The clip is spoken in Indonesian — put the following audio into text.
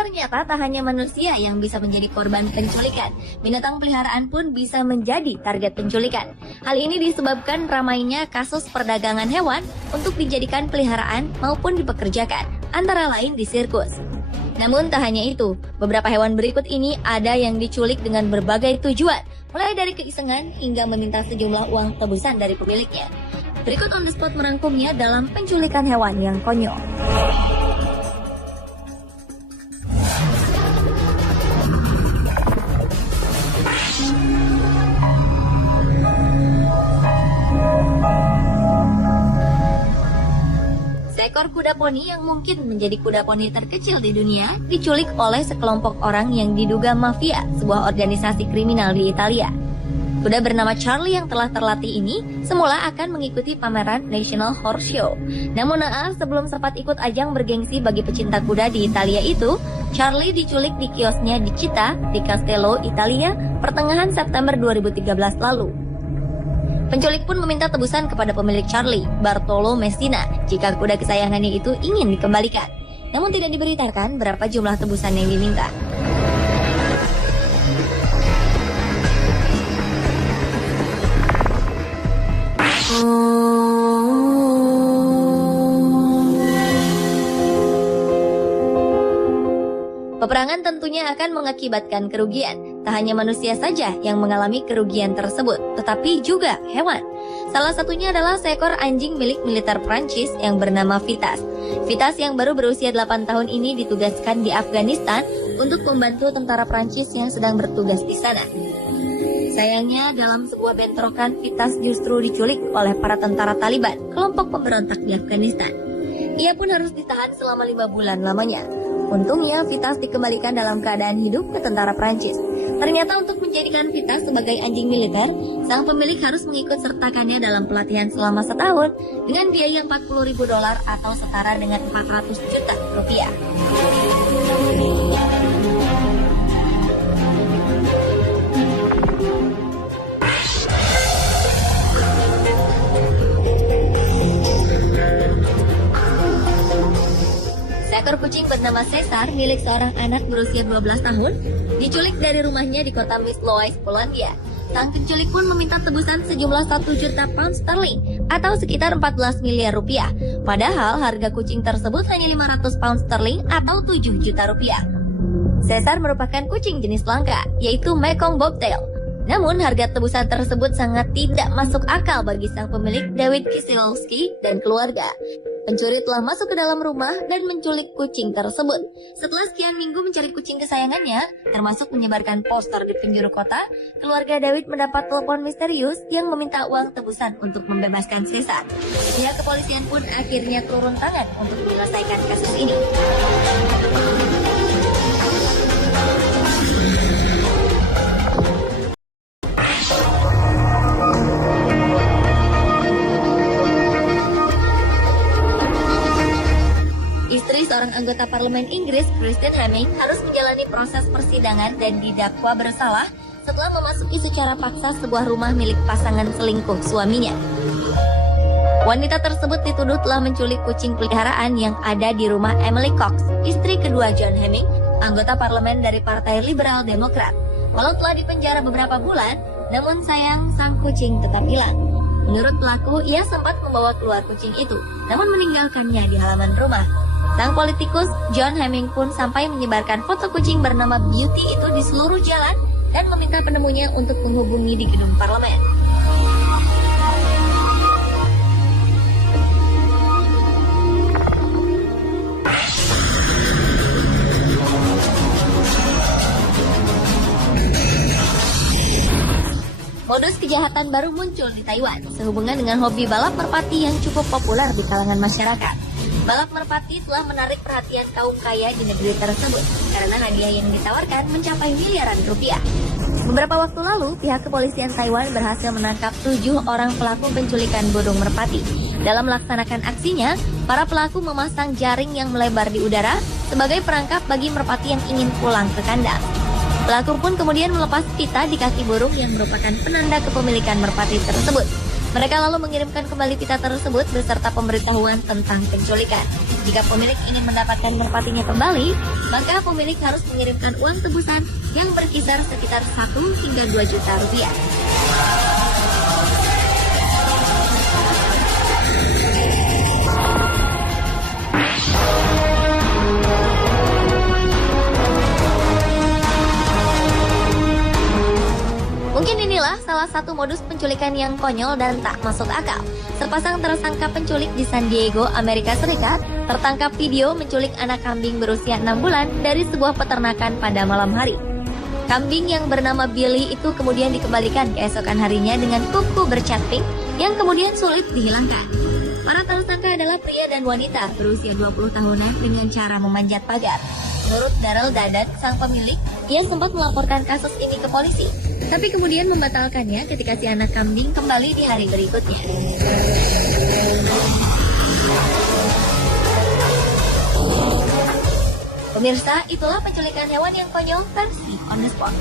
ternyata tak hanya manusia yang bisa menjadi korban penculikan, binatang peliharaan pun bisa menjadi target penculikan. Hal ini disebabkan ramainya kasus perdagangan hewan untuk dijadikan peliharaan maupun dipekerjakan, antara lain di sirkus. Namun tak hanya itu, beberapa hewan berikut ini ada yang diculik dengan berbagai tujuan, mulai dari keisengan hingga meminta sejumlah uang tebusan dari pemiliknya. Berikut On The Spot merangkumnya dalam penculikan hewan yang konyol. Seekor kuda poni yang mungkin menjadi kuda poni terkecil di dunia diculik oleh sekelompok orang yang diduga mafia, sebuah organisasi kriminal di Italia. Kuda bernama Charlie yang telah terlatih ini semula akan mengikuti pameran National Horse Show. Namun naas, sebelum sempat ikut ajang bergengsi bagi pecinta kuda di Italia itu, Charlie diculik di kiosnya di Città di Castello, Italia, pertengahan September 2013 lalu. Penculik pun meminta tebusan kepada pemilik Charlie, Bartolo Messina, jika kuda kesayangannya itu ingin dikembalikan. Namun tidak diberitakan berapa jumlah tebusan yang diminta. Peperangan tentunya akan mengakibatkan kerugian. Tak hanya manusia saja yang mengalami kerugian tersebut, tetapi juga hewan. Salah satunya adalah seekor anjing milik militer Prancis yang bernama Vitas. Vitas yang baru berusia 8 tahun ini ditugaskan di Afghanistan untuk membantu tentara Prancis yang sedang bertugas di sana. Sayangnya, dalam sebuah bentrokan, Vitas justru diculik oleh para tentara Taliban, kelompok pemberontak di Afghanistan. Ia pun harus ditahan selama 5 bulan lamanya. Untungnya, Vitas dikembalikan dalam keadaan hidup ke tentara Prancis. Ternyata untuk menjadikan Vitas sebagai anjing militer, sang pemilik harus mengikut sertakannya dalam pelatihan selama setahun dengan biaya $40.000 atau setara dengan 400 juta rupiah. Seekor kucing bernama Cesar milik seorang anak berusia 12 tahun diculik dari rumahnya di kota Myslowice, Polandia. Sang penculik pun meminta tebusan sejumlah 1 juta pound sterling atau sekitar 14 miliar rupiah. Padahal harga kucing tersebut hanya 500 pound sterling atau 7 juta rupiah. Cesar merupakan kucing jenis langka, yaitu Mekong Bobtail. Namun harga tebusan tersebut sangat tidak masuk akal bagi sang pemilik David Kieslowski dan keluarga. Pencuri telah masuk ke dalam rumah dan menculik kucing tersebut. Setelah sekian minggu mencari kucing kesayangannya, termasuk menyebarkan poster di penjuru kota, keluarga David mendapat telepon misterius yang meminta uang tebusan untuk membebaskan Cesar. Pihak kepolisian pun akhirnya turun tangan untuk menyelesaikan kasus ini. Istri seorang anggota parlemen Inggris, Christine Hemming, harus menjalani proses persidangan dan didakwa bersalah setelah memasuki secara paksa sebuah rumah milik pasangan selingkuh suaminya. Wanita tersebut dituduh telah menculik kucing peliharaan yang ada di rumah Emily Cox, istri kedua John Hemming, anggota parlemen dari Partai Liberal Demokrat. Walau telah dipenjara beberapa bulan, namun sayang sang kucing tetap hilang. Menurut pelaku, ia sempat membawa keluar kucing itu, namun meninggalkannya di halaman rumah. Sang politikus John Hemming pun sampai menyebarkan foto kucing bernama Beauty itu di seluruh jalan dan meminta penemunya untuk menghubungi di gedung parlemen. Modus kejahatan baru muncul di Taiwan sehubungan dengan hobi balap merpati yang cukup populer di kalangan masyarakat. Balap merpati telah menarik perhatian kaum kaya di negeri tersebut karena hadiah yang ditawarkan mencapai miliaran rupiah. Beberapa waktu lalu, pihak kepolisian Taiwan berhasil menangkap 7 orang pelaku penculikan burung merpati. Dalam melaksanakan aksinya, para pelaku memasang jaring yang melebar di udara sebagai perangkap bagi merpati yang ingin pulang ke kandang. Pelaku pun kemudian melepas pita di kaki burung yang merupakan penanda kepemilikan merpati tersebut. Mereka lalu mengirimkan kembali pita tersebut beserta pemberitahuan tentang penculikan. Jika pemilik ingin mendapatkan merpatinya kembali, maka pemilik harus mengirimkan uang tebusan yang berkisar sekitar 1 hingga 2 juta rupiah. Mungkin inilah salah satu modus penculikan yang konyol dan tak masuk akal. Sepasang tersangka penculik di San Diego, Amerika Serikat, tertangkap video menculik anak kambing berusia 6 bulan dari sebuah peternakan pada malam hari. Kambing yang bernama Billy itu kemudian dikembalikan keesokan harinya dengan kuku bercat pink yang kemudian sulit dihilangkan. Para tersangka adalah pria dan wanita berusia 20 tahunan dengan cara memanjat pagar. Menurut Darrell Dadan, sang pemilik, ia sempat melaporkan kasus ini ke polisi, tapi kemudian membatalkannya ketika si anak kambing kembali di hari berikutnya. Pemirsa, itulah penculikan hewan yang konyol versi on the spot.